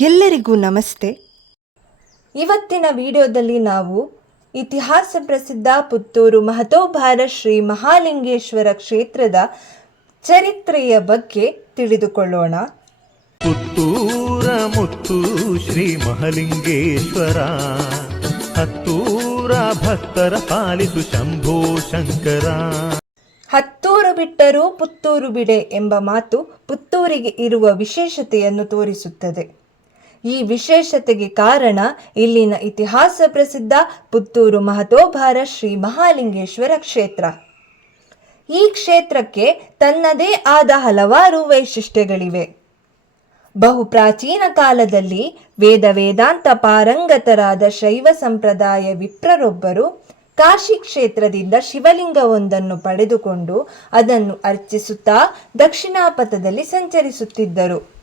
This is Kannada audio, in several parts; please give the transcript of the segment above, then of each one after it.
ಎಲ್ಲರಿಗೂ ನಮಸ್ತೆ. ಇವತ್ತಿನ ವಿಡಿಯೋದಲ್ಲಿ ನಾವು ಇತಿಹಾಸ ಪ್ರಸಿದ್ಧ ಪುತ್ತೂರು ಮಹತೋಭಾರ ಶ್ರೀ ಮಹಾಲಿಂಗೇಶ್ವರ ಕ್ಷೇತ್ರದ ಚರಿತ್ರೆಯ ಬಗ್ಗೆ ತಿಳಿದುಕೊಳ್ಳೋಣ. ಪುತ್ತೂರ ಮುತ್ತು ಶ್ರೀ ಮಹಾಲಿಂಗೇಶ್ವರ ಹತ್ತೂರ ಭಕ್ತರ ಪಾಲಿಸು ಶಂಭೋ ಶಂಕರ. ಹತ್ತೂರು ಬಿಟ್ಟರೂ ಪುತ್ತೂರು ಬಿಡೆ ಎಂಬ ಮಾತು ಪುತ್ತೂರಿಗೆ ಇರುವ ವಿಶೇಷತೆಯನ್ನು ತೋರಿಸುತ್ತದೆ. ಈ ವಿಶೇಷತೆಗೆ ಕಾರಣ ಇಲ್ಲಿನ ಇತಿಹಾಸ ಪ್ರಸಿದ್ಧ ಪುತ್ತೂರು ಮಹತೋಭಾರ ಶ್ರೀ ಮಹಾಲಿಂಗೇಶ್ವರ ಕ್ಷೇತ್ರ. ಈ ಕ್ಷೇತ್ರಕ್ಕೆ ತನ್ನದೇ ಆದ ಹಲವಾರು ವೈಶಿಷ್ಟ್ಯಗಳಿವೆ. ಬಹು ಪ್ರಾಚೀನ ಕಾಲದಲ್ಲಿ ವೇದ ವೇದಾಂತ ಪಾರಂಗತರಾದ ಶೈವ ಸಂಪ್ರದಾಯ ವಿಪ್ರರೊಬ್ಬರು ಕಾಶಿ ಕ್ಷೇತ್ರದಿಂದ ಶಿವಲಿಂಗವೊಂದನ್ನು ಪಡೆದುಕೊಂಡು ಅದನ್ನು ಅರ್ಚಿಸುತ್ತಾ ದಕ್ಷಿಣಾಪಥದಲ್ಲಿ ಸಂಚರಿಸುತ್ತಿದ್ದರು.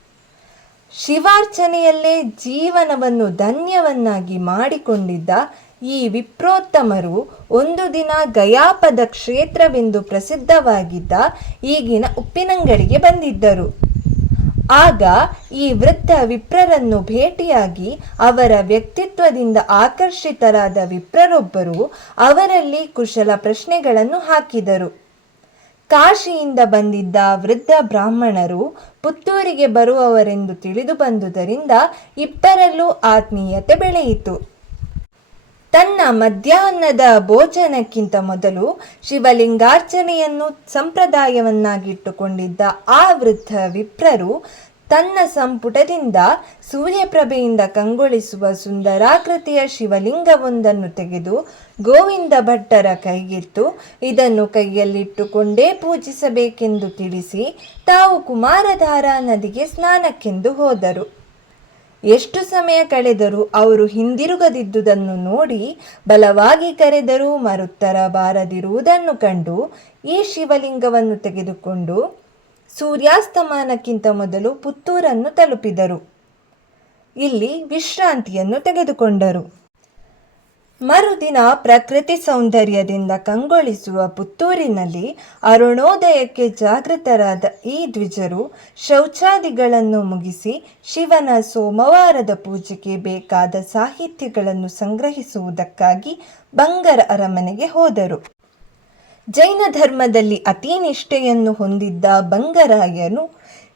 ಶಿವಾರ್ಚನೆಯಲ್ಲೇ ಜೀವನವನ್ನು ಧನ್ಯವನ್ನಾಗಿ ಮಾಡಿಕೊಂಡಿದ್ದ ಈ ವಿಪ್ರೋತ್ತಮರು ಒಂದು ದಿನ ಗಯಾಪದ ಕ್ಷೇತ್ರವೆಂದು ಪ್ರಸಿದ್ಧವಾಗಿದ್ದ ಈಗಿನ ಉಪ್ಪಿನಂಗಡಿಗೆ ಬಂದಿದ್ದರು. ಆಗ ಈ ವೃದ್ಧ ವಿಪ್ರರನ್ನು ಭೇಟಿಯಾಗಿ ಅವರ ವ್ಯಕ್ತಿತ್ವದಿಂದ ಆಕರ್ಷಿತರಾದ ವಿಪ್ರರೊಬ್ಬರು ಅವರಲ್ಲಿ ಕುಶಲ ಪ್ರಶ್ನೆಗಳನ್ನು ಹಾಕಿದರು. ಕಾಶಿಯಿಂದ ಬಂದಿದ್ದ ವೃದ್ಧ ಬ್ರಾಹ್ಮಣರು ಪುತ್ತೂರಿಗೆ ಬರುವವರೆಂದು ತಿಳಿದು ಬಂದುದರಿಂದ ಇಬ್ಬರಲ್ಲೂ ಆತ್ಮೀಯತೆ ಬೆಳೆಯಿತು. ತನ್ನ ಮಧ್ಯಾಹ್ನದ ಭೋಜನಕ್ಕಿಂತ ಮೊದಲು ಶಿವಲಿಂಗಾರ್ಚನೆಯನ್ನು ಸಂಪ್ರದಾಯವನ್ನಾಗಿಟ್ಟುಕೊಂಡಿದ್ದ ಆ ವೃದ್ಧ ವಿಪ್ರರು ತನ್ನ ಸಂಪುಟದಿಂದ ಸೂರ್ಯಪ್ರಭೆಯಿಂದ ಕಂಗೊಳಿಸುವ ಸುಂದರಾಕೃತಿಯ ಶಿವಲಿಂಗವೊಂದನ್ನು ತೆಗೆದು ಗೋವಿಂದ ಭಟ್ಟರ ಕೈಗಿತ್ತು ಇದನ್ನು ಕೈಯಲ್ಲಿಟ್ಟುಕೊಂಡೇ ಪೂಜಿಸಬೇಕೆಂದು ತಿಳಿಸಿ ತಾವು ಕುಮಾರಧಾರಾ ನದಿಗೆ ಸ್ನಾನಕ್ಕೆಂದು ಹೋದರು. ಎಷ್ಟು ಸಮಯ ಕಳೆದರೂ ಅವರು ಹಿಂದಿರುಗದಿದ್ದುದನ್ನು ನೋಡಿ ಬಲವಾಗಿ ಕರೆದರೂ ಮರುತ್ತರ ಬಾರದಿರುವುದನ್ನು ಕಂಡು ಈ ಶಿವಲಿಂಗವನ್ನು ತೆಗೆದುಕೊಂಡು ಸೂರ್ಯಾಸ್ತಮಾನಕ್ಕಿಂತ ಮೊದಲು ಪುತ್ತೂರನ್ನು ತಲುಪಿದರು. ಇಲ್ಲಿ ವಿಶ್ರಾಂತಿಯನ್ನು ತೆಗೆದುಕೊಂಡರು. ಮರುದಿನ ಪ್ರಕೃತಿ ಸೌಂದರ್ಯದಿಂದ ಕಂಗೊಳಿಸುವ ಪುತ್ತೂರಿನಲ್ಲಿ ಅರುಣೋದಯಕ್ಕೆ ಜಾಗೃತರಾದ ಈ ದ್ವಿಜರು ಶೌಚಾದಿಗಳನ್ನು ಮುಗಿಸಿ ಶಿವನ ಸೋಮವಾರದ ಪೂಜೆಗೆ ಬೇಕಾದ ಸಾಹಿತ್ಯಗಳನ್ನು ಸಂಗ್ರಹಿಸುವುದಕ್ಕಾಗಿ ಬಂಗರ ಅರಮನೆಗೆ ಹೋದರು. ಜೈನ ಧರ್ಮದಲ್ಲಿ ಅತಿ ನಿಷ್ಠೆಯನ್ನು ಹೊಂದಿದ್ದ ಬಂಗರಾಯನು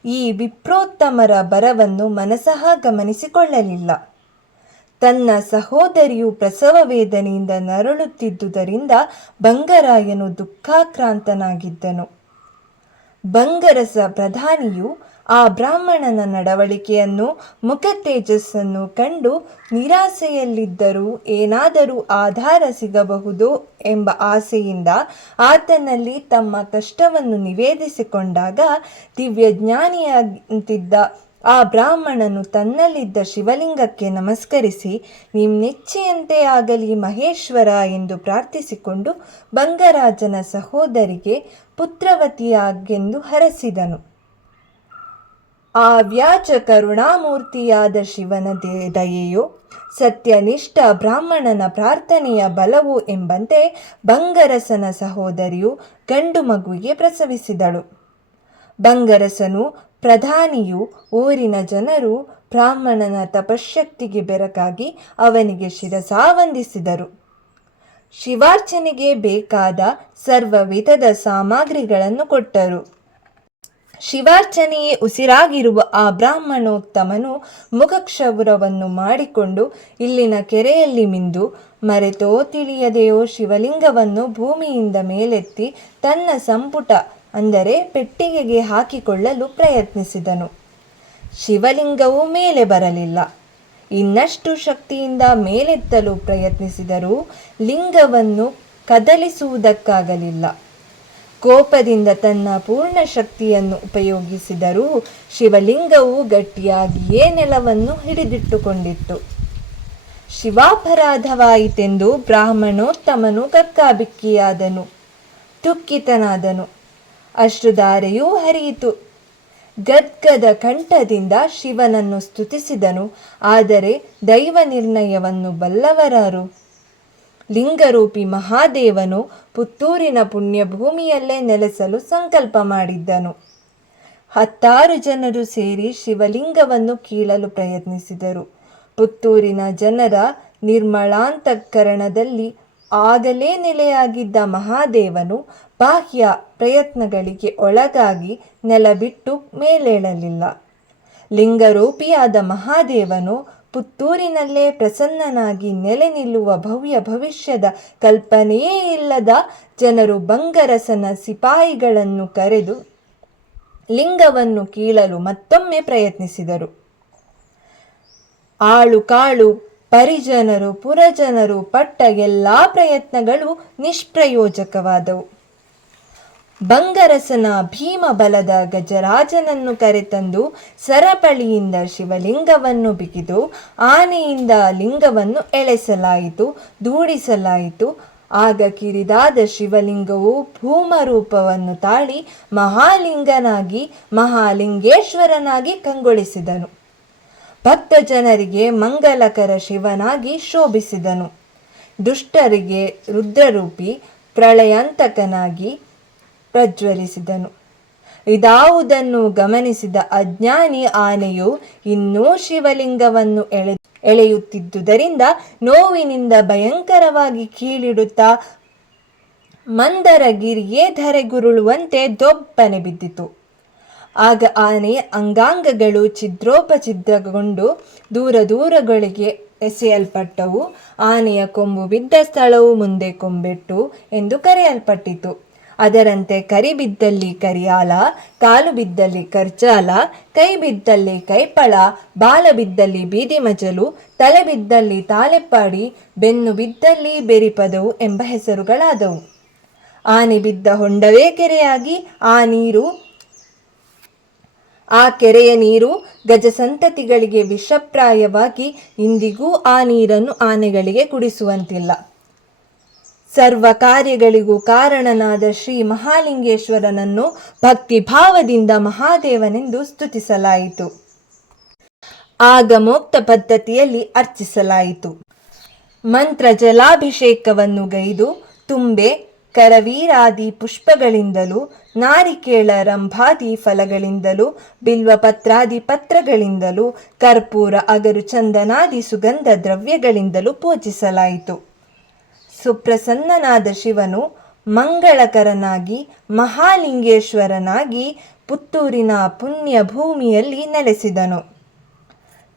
ಈ ವಿಪ್ರೋತ್ತಮರ ಬರವನ್ನು ಮನಸಃ ಗಮನಿಸಿಕೊಳ್ಳಲಿಲ್ಲ. ತನ್ನ ಸಹೋದರಿಯು ಪ್ರಸವ ವೇದನೆಯಿಂದ ನರಳುತ್ತಿದ್ದುದರಿಂದ ಬಂಗರಾಯನು ದುಃಖಾಕ್ರಾಂತನಾಗಿದ್ದನು. ಬಂಗರಸ ಪ್ರಧಾನಿಯು ಆ ಬ್ರಾಹ್ಮಣನ ನಡವಳಿಕೆಯನ್ನು ಮುಖ ತೇಜಸ್ಸನ್ನು ಕಂಡು ನಿರಾಸೆಯಲ್ಲಿದ್ದರೂ ಏನಾದರೂ ಆಧಾರ ಸಿಗಬಹುದು ಎಂಬ ಆಸೆಯಿಂದ ಆತನಲ್ಲಿ ತಮ್ಮ ಕಷ್ಟವನ್ನು ನಿವೇದಿಸಿಕೊಂಡಾಗ ದಿವ್ಯಜ್ಞಾನಿಯಂತಿದ್ದ ಆ ಬ್ರಾಹ್ಮಣನು ತನ್ನಲ್ಲಿದ್ದ ಶಿವಲಿಂಗಕ್ಕೆ ನಮಸ್ಕರಿಸಿ ನಿಮ್ನೆಚ್ಚೆಯಂತೆ ಆಗಲಿ ಮಹೇಶ್ವರ ಎಂದು ಪ್ರಾರ್ಥಿಸಿಕೊಂಡು ಬಂಗರಾಜನ ಸಹೋದರಿಗೆ ಪುತ್ರವತಿಯಾಗೆಂದು ಹರಸಿದನು. ಆ ವ್ಯಾಜ ಕರುಣಾಮೂರ್ತಿಯಾದ ಶಿವನ ದೇ- ದಯೆಯು ಸತ್ಯನಿಷ್ಠ ಬ್ರಾಹ್ಮಣನ ಪ್ರಾರ್ಥನೆಯ ಬಲವು ಎಂಬಂತೆ ಬಂಗರಸನ ಸಹೋದರಿಯು ಗಂಡು ಮಗುವಿಗೆ ಪ್ರಸವಿಸಿದಳು. ಬಂಗರಸನು ಪ್ರಧಾನಿಯು ಊರಿನ ಜನರು ಬ್ರಾಹ್ಮಣನ ತಪಶಕ್ತಿಗೆ ಬೆರಕಾಗಿ ಅವನಿಗೆ ಶಿರಸಾವಂದಿಸಿದರು ಶಿವಾರ್ಚನೆಗೆ ಬೇಕಾದ ಸರ್ವ ವಿಧದ ಸಾಮಗ್ರಿಗಳನ್ನು ಕೊಟ್ಟರು. ಶಿವಾರ್ಚನೆಯೇ ಉಸಿರಾಗಿರುವ ಆ ಬ್ರಾಹ್ಮಣೋತ್ತಮನು ಮುಖಕ್ಷೌರವನ್ನು ಮಾಡಿಕೊಂಡು ಇಲ್ಲಿನ ಕೆರೆಯಲ್ಲಿ ಮಿಂದು ಮರೆತೋ ತಿಳಿಯದೆಯೋ ಶಿವಲಿಂಗವನ್ನು ಭೂಮಿಯಿಂದ ಮೇಲೆತ್ತಿ ತನ್ನ ಸಂಪುಟ, ಅಂದರೆ ಪೆಟ್ಟಿಗೆಗೆ ಹಾಕಿಕೊಳ್ಳಲು ಪ್ರಯತ್ನಿಸಿದನು. ಶಿವಲಿಂಗವು ಮೇಲೆ ಬರಲಿಲ್ಲ. ಇನ್ನಷ್ಟು ಶಕ್ತಿಯಿಂದ ಮೇಲೆತ್ತಲು ಪ್ರಯತ್ನಿಸಿದರೂ ಲಿಂಗವನ್ನು ಕದಲಿಸುವುದಕ್ಕಾಗಲಿಲ್ಲ. ಕೋಪದಿಂದ ತನ್ನ ಪೂರ್ಣ ಶಕ್ತಿಯನ್ನು ಉಪಯೋಗಿಸಿದರೂ ಶಿವಲಿಂಗವು ಗಟ್ಟಿಯಾಗಿಯೇ ನೆಲವನ್ನು ಹಿಡಿದಿಟ್ಟುಕೊಂಡಿತ್ತು. ಶಿವಾಪರಾಧವಾಯಿತೆಂದು ಬ್ರಾಹ್ಮಣೋತ್ತಮನು ಕಕ್ಕಾಬಿಕ್ಕಿಯಾದನು, ತುಕ್ಕಿತನಾದನು. ಅಶ್ರುಧಾರೆಯೂ ಹರಿಯಿತು. ಗದ್ಗದ ಕಂಠದಿಂದ ಶಿವನನ್ನು ಸ್ತುತಿಸಿದನು, ಆದರೆ ದೈವ ನಿರ್ಣಯವನ್ನು ಬಲ್ಲವರಾರು. ಲಿಂಗರೂಪಿ ಮಹಾದೇವನು ಪುತ್ತೂರಿನ ಪುಣ್ಯಭೂಮಿಯಲ್ಲೇ ನೆಲೆಸಲು ಸಂಕಲ್ಪ ಮಾಡಿದ್ದನು. ಹತ್ತಾರು ಜನರು ಸೇರಿ ಶಿವಲಿಂಗವನ್ನು ಕೀಳಲು ಪ್ರಯತ್ನಿಸಿದರು. ಪುತ್ತೂರಿನ ಜನರ ನಿರ್ಮಳಾಂತಕರಣದಲ್ಲಿ ಆಗಲೇ ನೆಲೆಯಾಗಿದ್ದ ಮಹಾದೇವನು ಬಾಹ್ಯ ಪ್ರಯತ್ನಗಳಿಗೆ ಒಳಗಾಗಿ ನೆಲಬಿಟ್ಟು ಮೇಲೇಳಲಿಲ್ಲ. ಲಿಂಗರೂಪಿಯಾದ ಮಹಾದೇವನು ಪುತ್ತೂರಿನಲ್ಲೇ ಪ್ರಸನ್ನನಾಗಿ ನೆಲೆ ನಿಲ್ಲುವ ಭವ್ಯ ಭವಿಷ್ಯದ ಕಲ್ಪನೆಯೇ ಇಲ್ಲದ ಜನರು ಬಂಗರಸನ ಸಿಪಾಯಿಗಳನ್ನು ಕರೆದು ಲಿಂಗವನ್ನು ಕೀಳಲು ಮತ್ತೊಮ್ಮೆ ಪ್ರಯತ್ನಿಸಿದರು. ಆಳು ಕಾಳು, ಪರಿಜನರು, ಪುರಜನರು ಪಟ್ಟ ಎಲ್ಲ ಪ್ರಯತ್ನಗಳು ನಿಷ್ಪ್ರಯೋಜಕವಾದವು. ಬಂಗರಸನ ಭೀಮ ಬಲದ ಗಜರಾಜನನ್ನು ಕರೆತಂದು ಸರಪಳಿಯಿಂದ ಶಿವಲಿಂಗವನ್ನು ಬಿಗಿದು ಆನೆಯಿಂದ ಲಿಂಗವನ್ನು ಎಳೆಸಲಾಯಿತು, ದೂಡಿಸಲಾಯಿತು. ಆಗ ಕಿರಿದಾದ ಶಿವಲಿಂಗವು ಭೂಮರೂಪವನ್ನು ತಾಳಿ ಮಹಾಲಿಂಗನಾಗಿ, ಮಹಾಲಿಂಗೇಶ್ವರನಾಗಿ ಕಂಗೊಳಿಸಿದನು. ಭಕ್ತ ಜನರಿಗೆ ಮಂಗಲಕರ ಶಿವನಾಗಿ ಶೋಭಿಸಿದನು. ದುಷ್ಟರಿಗೆ ರುದ್ರರೂಪಿ, ಪ್ರಳಯಾಂತಕನಾಗಿ ಪ್ರಜ್ವಲಿಸಿದನು. ಇದಾವುದನ್ನು ಗಮನಿಸಿದ ಅಜ್ಞಾನಿ ಆನೆಯು ಇನ್ನೂ ಶಿವಲಿಂಗವನ್ನು ಎಳೆ, ಎಳೆಯುತ್ತಿದ್ದುದರಿಂದ ನೋವಿನಿಂದ ಭಯಂಕರವಾಗಿ ಕೀಳಿಡುತ್ತಾ ಮಂದರಗಿರಿಯೇ ಧರೆಗುರುಳುವಂತೆ ದೊಬ್ಬನೆ ಬಿದ್ದಿತು. ಆಗ ಆನೆಯ ಅಂಗಾಂಗಗಳು ಛಿದ್ರೋಪಛಿದ್ರಗೊಂಡು ದೂರ ದೂರಗಳಿಗೆ ಎಸೆಯಲ್ಪಟ್ಟವು. ಆನೆಯ ಕೊಂಬು ಬಿದ್ದ ಸ್ಥಳವು ಮುಂದೆ ಕೊಂಬೆಟ್ಟು ಎಂದು ಕರೆಯಲ್ಪಟ್ಟಿತು. ಅದರಂತೆ ಕರಿ ಬಿದ್ದಲ್ಲಿ ಕರಿಯಾಲ, ಕಾಲು ಬಿದ್ದಲ್ಲಿ ಕರ್ಚಾಲ, ಕೈ ಬಿದ್ದಲ್ಲಿ ಕೈಪಳ, ಬಾಲ ಬಿದ್ದಲ್ಲಿ ಬೀದಿ ಮಜಲು, ತಲೆ ಬಿದ್ದಲ್ಲಿ ತಾಲೆಪ್ಪಾಡಿ, ಬೆನ್ನು ಬಿದ್ದಲ್ಲಿ ಬೆರಿಪದವು ಎಂಬ ಹೆಸರುಗಳಾದವು. ಆನೆ ಬಿದ್ದ ಹೊಂಡವೇ ಕೆರೆಯಾಗಿ, ಆ ನೀರು, ಆ ಕೆರೆಯ ನೀರು ಗಜ ಸಂತತಿಗಳಿಗೆ ವಿಷಪ್ರಾಯವಾಗಿ ಇಂದಿಗೂ ಆ ನೀರನ್ನು ಆನೆಗಳಿಗೆ ಕುಡಿಸುವಂತಿಲ್ಲ. ಸರ್ವ ಕಾರ್ಯಗಳಿಗೂ ಕಾರಣನಾದ ಶ್ರೀ ಮಹಾಲಿಂಗೇಶ್ವರನನ್ನು ಭಕ್ತಿಭಾವದಿಂದ ಮಹಾದೇವನೆಂದು ಸ್ತುತಿಸಲಾಯಿತು. ಆಗ ಮೋಕ್ತ ಪದ್ಧತಿಯಲ್ಲಿ ಅರ್ಚಿಸಲಾಯಿತು. ಮಂತ್ರ ಜಲಾಭಿಷೇಕವನ್ನು ಗೈದು ತುಂಬೆ, ಕರವೀರಾದಿ ಪುಷ್ಪಗಳಿಂದಲೂ, ನಾರಿಕೇಳ ರಂಭಾದಿ ಫಲಗಳಿಂದಲೂ ಬಿಲ್ವಪತ್ರಾದಿ ಪತ್ರಗಳಿಂದಲೂ, ಕರ್ಪೂರ, ಅಗರು ಚಂದನಾದಿ ಸುಗಂಧ ದ್ರವ್ಯಗಳಿಂದಲೂ ಪೂಜಿಸಲಾಯಿತು. ಸುಪ್ರಸನ್ನನಾದ ಶಿವನು ಮಂಗಳಕರನಾಗಿ, ಮಹಾಲಿಂಗೇಶ್ವರನಾಗಿ ಪುತ್ತೂರಿನ ಪುಣ್ಯ ಭೂಮಿಯಲ್ಲಿ ನೆಲೆಸಿದನು.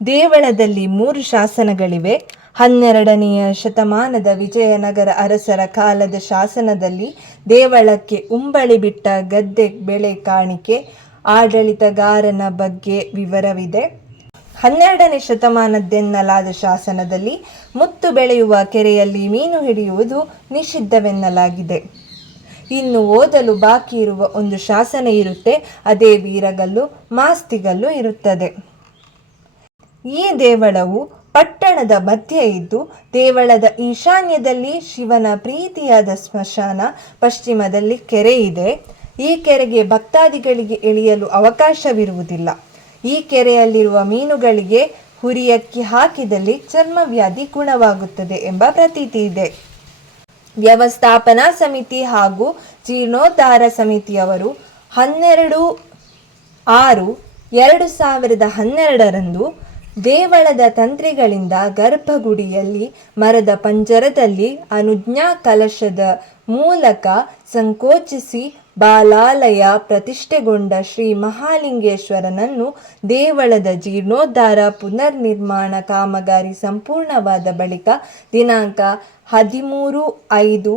ದೇವಳದಲ್ಲಿ ಮೂರು ಶಾಸನಗಳಿವೆ. ಹನ್ನೆರಡನೆಯ ಶತಮಾನದ ವಿಜಯನಗರ ಅರಸರ ಕಾಲದ ಶಾಸನದಲ್ಲಿ ದೇವಳಕ್ಕೆ ಉಂಬಳಿ ಬಿಟ್ಟ ಗದ್ದೆ ಬೆಳೆ ಕಾಣಿಕೆ, ಆಡಳಿತಗಾರನ ಬಗ್ಗೆ ವಿವರವಿದೆ. ಹನ್ನೆರಡನೇ ಶತಮಾನದ್ದೆನ್ನಲಾದ ಶಾಸನದಲ್ಲಿ ಮುತ್ತು ಬೆಳೆಯುವ ಕೆರೆಯಲ್ಲಿ ಮೀನು ಹಿಡಿಯುವುದು ನಿಷಿದ್ಧವೆನ್ನಲಾಗಿದೆ. ಇನ್ನು ಓದಲು ಬಾಕಿ ಇರುವ ಒಂದು ಶಾಸನ ಇರುತ್ತೆ, ಅದೇ ವೀರಗಲ್ಲು, ಮಾಸ್ತಿಗಲ್ಲು ಇರುತ್ತದೆ. ಈ ದೇವಳವು ಪಟ್ಟಣದ ಮಧ್ಯೆ ಇದ್ದು, ದೇವಳದ ಈಶಾನ್ಯದಲ್ಲಿ ಶಿವನ ಪ್ರೀತಿಯಾದ ಸ್ಮಶಾನ, ಪಶ್ಚಿಮದಲ್ಲಿ ಕೆರೆ ಇದೆ. ಈ ಕೆರೆಗೆ ಭಕ್ತಾದಿಗಳಿಗೆ ಇಳಿಯಲು ಅವಕಾಶವಿರುವುದಿಲ್ಲ. ಈ ಕೆರೆಯಲ್ಲಿರುವ ಮೀನುಗಳಿಗೆ ಹುರಿಯಕ್ಕಿ ಹಾಕಿದಲ್ಲಿ ಚರ್ಮವ್ಯಾಧಿ ಗುಣವಾಗುತ್ತದೆ ಎಂಬ ಪ್ರತೀತಿ ಇದೆ. ವ್ಯವಸ್ಥಾಪನಾ ಸಮಿತಿ ಹಾಗೂ ಜೀರ್ಣೋದ್ಧಾರ ಸಮಿತಿಯವರು ಹನ್ನೆರಡು ಆರು ಎರಡು ಸಾವಿರದ ಹನ್ನೆರಡರಂದು ದೇವಳದ ತಂತ್ರಿಗಳಿಂದ ಗರ್ಭಗುಡಿಯಲ್ಲಿ ಮರದ ಪಂಜರದಲ್ಲಿ ಅನುಜ್ಞಾ ಕಲಶದ ಮೂಲಕ ಸಂಕೋಚಿಸಿ ಬಾಲಾಲಯ ಪ್ರತಿಷ್ಠೆಗೊಂಡ ಶ್ರೀ ಮಹಾಲಿಂಗೇಶ್ವರನನ್ನು ದೇವಳದ ಜೀರ್ಣೋದ್ಧಾರ, ಪುನರ್ನಿರ್ಮಾಣ ಕಾಮಗಾರಿ ಸಂಪೂರ್ಣವಾದ ಬಳಿಕ ದಿನಾಂಕ ಹದಿಮೂರು ಐದು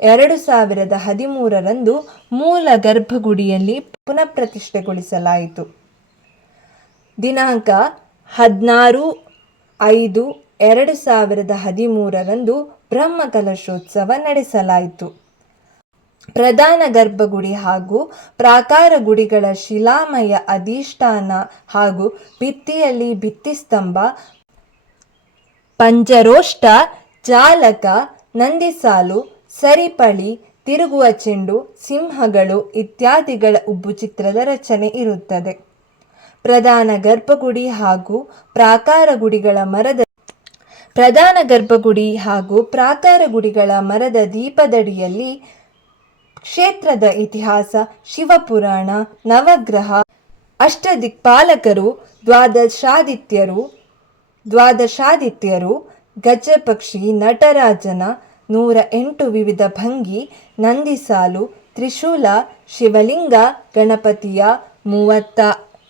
ಎರಡು ಸಾವಿರದ ಹದಿಮೂರರಂದು ಮೂಲ ಗರ್ಭಗುಡಿಯಲ್ಲಿ ಪುನಃ ಪ್ರತಿಷ್ಠೆಗೊಳಿಸಲಾಯಿತು ದಿನಾಂಕ ಹದಿನಾರು ಐದು ಎರಡು ಸಾವಿರದ ಹದಿಮೂರರಂದು ಬ್ರಹ್ಮಕಲಶೋತ್ಸವ ನಡೆಸಲಾಯಿತು. ಪ್ರಧಾನ ಗರ್ಭಗುಡಿ ಹಾಗೂ ಪ್ರಾಕಾರ ಗುಡಿಗಳ ಶಿಲಾಮಯ ಅಧಿಷ್ಠಾನ ಹಾಗೂ ಭಿತ್ತಿಯಲ್ಲಿ ಭಿತ್ತಿಸ್ತಂಭ ಪಂಜರೋಷ್ಟ ಜಾಲಕ ನಂದಿಸಾಲು, ಸರಿಪಳಿ, ತಿರುಗುವ ಚೆಂಡು, ಸಿಂಹಗಳು ಇತ್ಯಾದಿಗಳ ಉಬ್ಬು ಚಿತ್ರದ ರಚನೆ ಇರುತ್ತದೆ. ಪ್ರಧಾನ ಗರ್ಭಗುಡಿ ಹಾಗೂ ಪ್ರಾಕಾರ ಗುಡಿಗಳ ಮರದ ಪ್ರಧಾನ ಗರ್ಭಗುಡಿ ಹಾಗೂ ಪ್ರಾಕಾರ ಗುಡಿಗಳ ಮರದ ದೀಪದಡಿಯಲ್ಲಿ ಕ್ಷೇತ್ರದ ಇತಿಹಾಸ, ಶಿವಪುರಾಣ, ನವಗ್ರಹ, ಅಷ್ಟದಿಕ್ಪಾಲಕರು, ದ್ವಾದಶಾದಿತ್ಯರು ದ್ವಾದಶಾದಿತ್ಯರು, ಗಜಪಕ್ಷಿ, ನಟರಾಜನ, ನೂರ ಎಂಟು ವಿವಿಧ ಭಂಗಿ, ನಂದಿಸಾಲು, ತ್ರಿಶೂಲ, ಶಿವಲಿಂಗ, ಗಣಪತಿಯ, ಮೂವತ್ತ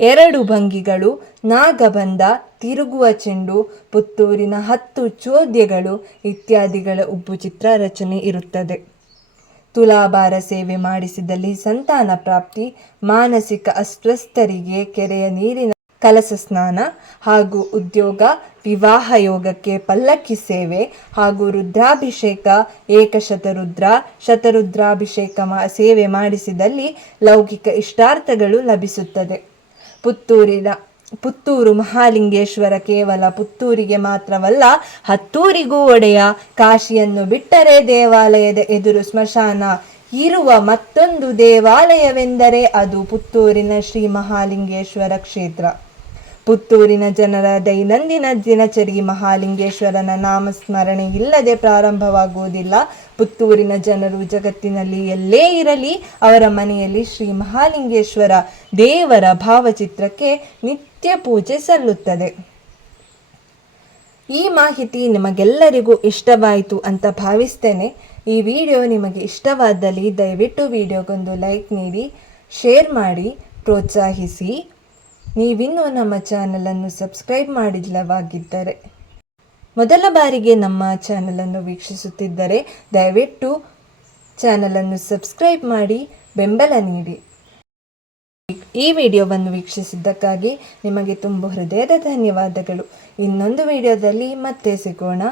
ಎರಡು ಭಂಗಿಗಳು, ನಾಗಬಂಧ, ತಿರುಗುವ ಚೆಂಡು, ಪುತ್ತೂರಿನ ಹತ್ತು ಚೋದ್ಯಗಳು ಇತ್ಯಾದಿಗಳ ಉಬ್ಬು ಚಿತ್ರ ರಚನೆ ಇರುತ್ತದೆ. ತುಲಾಭಾರ ಸೇವೆ ಮಾಡಿಸಿದಲ್ಲಿ ಸಂತಾನ ಪ್ರಾಪ್ತಿ, ಮಾನಸಿಕ ಅಸ್ವಸ್ಥರಿಗೆ ಕೆರೆಯ ನೀರಿನ ಕಲಸ ಸ್ನಾನ ಹಾಗೂ ಉದ್ಯೋಗ, ವಿವಾಹ ಯೋಗಕ್ಕೆ ಪಲ್ಲಕ್ಕಿ ಸೇವೆ ಹಾಗೂ ರುದ್ರಾಭಿಷೇಕ ಏಕಶತರುದ್ರ ಶತರುದ್ರಾಭಿಷೇಕ ಸೇವೆ ಮಾಡಿಸಿದಲ್ಲಿ ಲೌಕಿಕ ಇಷ್ಟಾರ್ಥಗಳು ಲಭಿಸುತ್ತದೆ. ಪುತ್ತೂರಿನ ಪುತ್ತೂರು ಮಹಾಲಿಂಗೇಶ್ವರ ಕೇವಲ ಪುತ್ತೂರಿಗೆ ಮಾತ್ರವಲ್ಲ, ಹತ್ತೂರಿಗೂ ಒಡೆಯ ಕಾಶಿಯನ್ನು ಬಿಟ್ಟರೆ ದೇವಾಲಯದ ಎದುರು ಸ್ಮಶಾನ ಇರುವ ಮತ್ತೊಂದು ದೇವಾಲಯವೆಂದರೆ ಅದು ಪುತ್ತೂರಿನ ಶ್ರೀ ಮಹಾಲಿಂಗೇಶ್ವರ ಕ್ಷೇತ್ರ. ಪುತ್ತೂರಿನ ಜನರ ದೈನಂದಿನ ದಿನಚರಿ ಮಹಾಲಿಂಗೇಶ್ವರನ ನಾಮಸ್ಮರಣೆ ಇಲ್ಲದೆ ಪ್ರಾರಂಭವಾಗುವುದಿಲ್ಲ. ಪುತ್ತೂರಿನ ಜನರು ಜಗತ್ತಿನಲ್ಲಿ ಎಲ್ಲೇ ಇರಲಿ, ಅವರ ಮನೆಯಲ್ಲಿ ಶ್ರೀ ಮಹಾಲಿಂಗೇಶ್ವರ ದೇವರ ಭಾವಚಿತ್ರಕ್ಕೆ ನಿತ್ಯ ಪೂಜೆ ಸಲ್ಲುತ್ತದೆ. ಈ ಮಾಹಿತಿ ನಿಮಗೆಲ್ಲರಿಗೂ ಇಷ್ಟವಾಯಿತು ಅಂತ ಭಾವಿಸ್ತೇನೆ. ಈ ವಿಡಿಯೋ ನಿಮಗೆ ಇಷ್ಟವಾದಲ್ಲಿ ದಯವಿಟ್ಟು ವಿಡಿಯೋಗೊಂದು ಲೈಕ್ ನೀಡಿ, ಶೇರ್ ಮಾಡಿ, ಪ್ರೋತ್ಸಾಹಿಸಿ. ನೀವಿನ್ನೂ ನಮ್ಮ ಚಾನಲನ್ನು ಸಬ್ಸ್ಕ್ರೈಬ್ ಮಾಡಿಲ್ಲವಾಗಿದ್ದರೆ ಮೊದಲ ಬಾರಿಗೆ ನಮ್ಮ ಚಾನಲನ್ನು ವೀಕ್ಷಿಸುತ್ತಿದ್ದರೆ ದಯವಿಟ್ಟು ಚಾನಲನ್ನು ಸಬ್ಸ್ಕ್ರೈಬ್ ಮಾಡಿ, ಬೆಂಬಲ ನೀಡಿ. ಈ ವಿಡಿಯೋವನ್ನು ವೀಕ್ಷಿಸಿದ್ದಕ್ಕಾಗಿ ನಿಮಗೆ ತುಂಬ ಹೃದಯದ ಧನ್ಯವಾದಗಳು. ಇನ್ನೊಂದು ವಿಡಿಯೋದಲ್ಲಿ ಮತ್ತೆ ಸಿಗೋಣ.